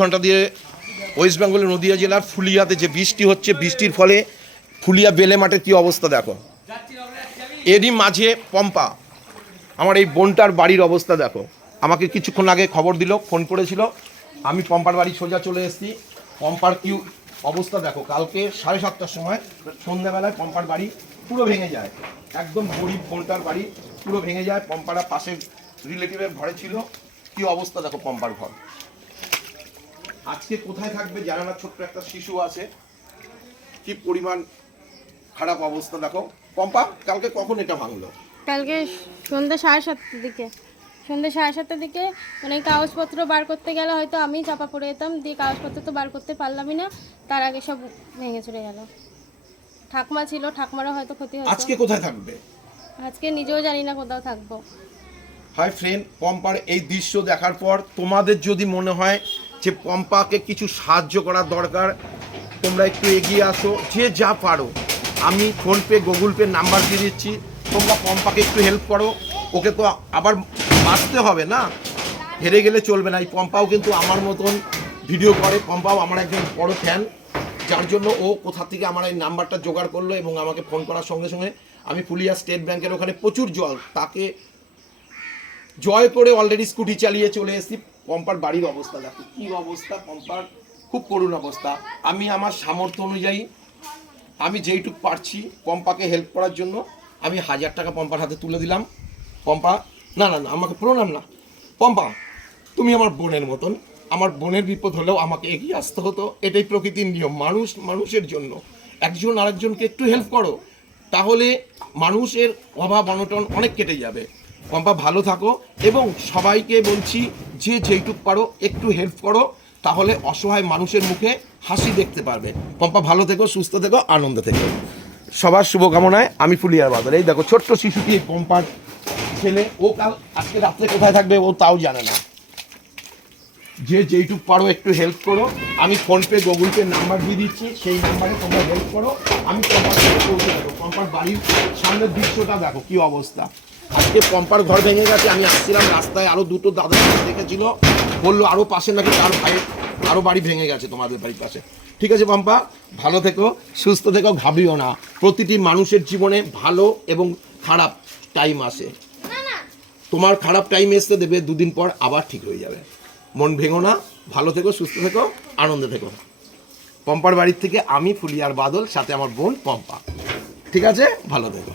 ঘন্টা দিয়ে ওয়েস্ট বেঙ্গলের নদিয়া জেলার ফুলিয়াতে যে বৃষ্টি হচ্ছে, বৃষ্টির ফলে ফুলিয়া বেলে মাঠের কী অবস্থা দেখো। এরই মাঝে পম্পা, আমার এই বোনটার বাড়ির অবস্থা দেখো। আমাকে কিছুক্ষণ আগে খবর দিল, ফোন করেছিল, আমি পম্পার বাড়ি সোজা চলে এসেছি। পম্পার কি অবস্থা দেখো, কালকে 7:30টার সময় সন্ধ্যাবেলায় পম্পার বাড়ি পুরো ভেঙে যায়। একদম গরিব বোনটার বাড়ি পুরো ভেঙে যায়। পম্পারা পাশের রিলেটিভের ঘরে ছিল, কি অবস্থা দেখো পম্পার ঘর। আজকে কোথায় থাকবে জানা না, ছোট্ট একটা শিশু আছে, কি পরিমাণ খারাপ অবস্থা দেখো। পম্পা কালকে কখন এটা ভাঙলো? কালকে সন্ধ্যা 7:30টার দিকে। সন্ধ্যা 7:30টার দিকে মানে কাগজপত্র বার করতে গেলে হয়তো আমি চাপা পড়ে যেতাম, দিয়ে কাগজপত্র তো বার করতে পারলামই না, তার আগে সব ভেঙে চলে গেল। ঠাকমা ছিল, ঠাকমারও হয়তো ক্ষতি হতো। আজকে কোথায় থাকবে? আজকে নিজেও জানি না কোথাও থাকবো। হাই ফ্রেন্ড, পম্পার এই দৃশ্য দেখার পর তোমাদের যদি মনে হয় যে পম্পাকে কিছু সাহায্য করার দরকার, তোমরা একটু এগিয়ে আসো, যে যা পারো। আমি ফোনপে গুগল পে নাম্বার দিয়ে দিচ্ছি, তোমরা পম্পাকে একটু হেল্প করো। ওকে তো আবার বাঁচতে হবে না, হেরে গেলে চলবে না। এই পম্পাও কিন্তু আমার মতন ভিডিও করে, পম্পাও আমার একজন বড় ফ্যান, যার জন্য ও কোথা থেকে আমার এই নাম্বারটা জোগাড় করলো এবং আমাকে ফোন করার সঙ্গে সঙ্গে আমি ফুলিয়া স্টেট ব্যাংকের ওখানে প্রচুর জল, তাকে জয় করে অলরেডি স্কুটি চালিয়ে চলে এসেছি। পম্পার বাড়ির অবস্থা দেখো, কী অবস্থা পম্পার, খুব করুণ অবস্থা। আমি আমার সামর্থ্য অনুযায়ী আমি যেইটুকু পারছি পম্পাকে হেল্প করার জন্য আমি 1000 টাকা পম্পার হাতে তুলে দিলাম। পম্পা, না না না, আমাকে প্রণাম না। পম্পা, তুমি আমার বোনের মতন, আমার বোনের বিপদ হলেও আমাকে এগিয়ে আসতে হতো, এটাই প্রকৃতির নিয়ম। মানুষ মানুষের জন্য, একজন আরেকজনকে একটু হেল্প করো, তাহলে মানুষের অভাব অনটন অনেক কেটে যাবে। পম্পা ভালো থাকো, এবং সবাইকে বলছি যে যেইটুক পারো একটু হেল্প করো, তাহলে অসহায় মানুষের মুখে হাসি দেখতে পারবে। পম্পা ভালো থেকো, সুস্থ থেকো, আনন্দে থেকো। সবার শুভকামনায় আমি ফুলিয়ার বাজার। এই দেখো ছোট্ট শিশুটি পম্পার ছেলে, ও কাল আজকে রাত্রে কোথায় থাকবে ও তাও জানে না। যে যেইটুক পারো একটু হেল্প করো, আমি ফোনপে গুগল পে নাম্বার দিয়ে দিচ্ছি, সেই নাম্বারে তোমরা হেল্প করো, আমি পম্পার সাথে পৌঁছে দেবো। পম্পার বাড়ির সামনের দৃশ্যটা দেখো কি অবস্থা। আজকে পম্পার ঘর ভেঙে গেছে, আমি আসছিলাম রাস্তায়, আরও দুটো দাদা দেখেছিল, বললো আরও পাশে নাকি তার ভাই আরও বাড়ি ভেঙে গেছে তোমাদের বাড়ির পাশে। ঠিক আছে পম্পা, ভালো থেকো, সুস্থ থেকো, ঘাবড়িও না। প্রতিটি মানুষের জীবনে ভালো এবং খারাপ টাইম আসে, তোমার খারাপ টাইম এসতে দেবে, দুদিন পর আবার ঠিক হয়ে যাবে। মন ভেঙো না, ভালো থেকো, সুস্থ থেকো, আনন্দে থেকো। পম্পার বাড়ির থেকে আমি ফুলিয়ার বাদল, সাথে আমার বোন পম্পা। ঠিক আছে, ভালো থেকো।